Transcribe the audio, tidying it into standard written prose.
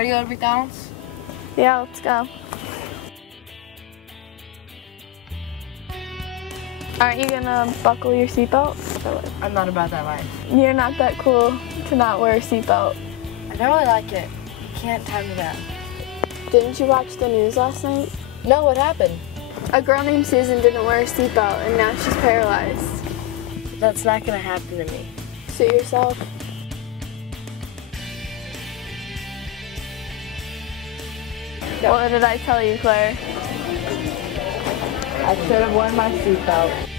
Ready to go to McDonald's? Yeah, let's go. Aren't you gonna buckle your seatbelt? I'm not about that life. You're not that cool to not wear a seatbelt. I don't really like it. You can't tie me down. Didn't you watch the news last night? No, what happened? A girl named Susan didn't wear a seatbelt and now she's paralyzed. That's not gonna happen to me. Suit yourself. Go. What did I tell you, Claire? I should have worn my seatbelt.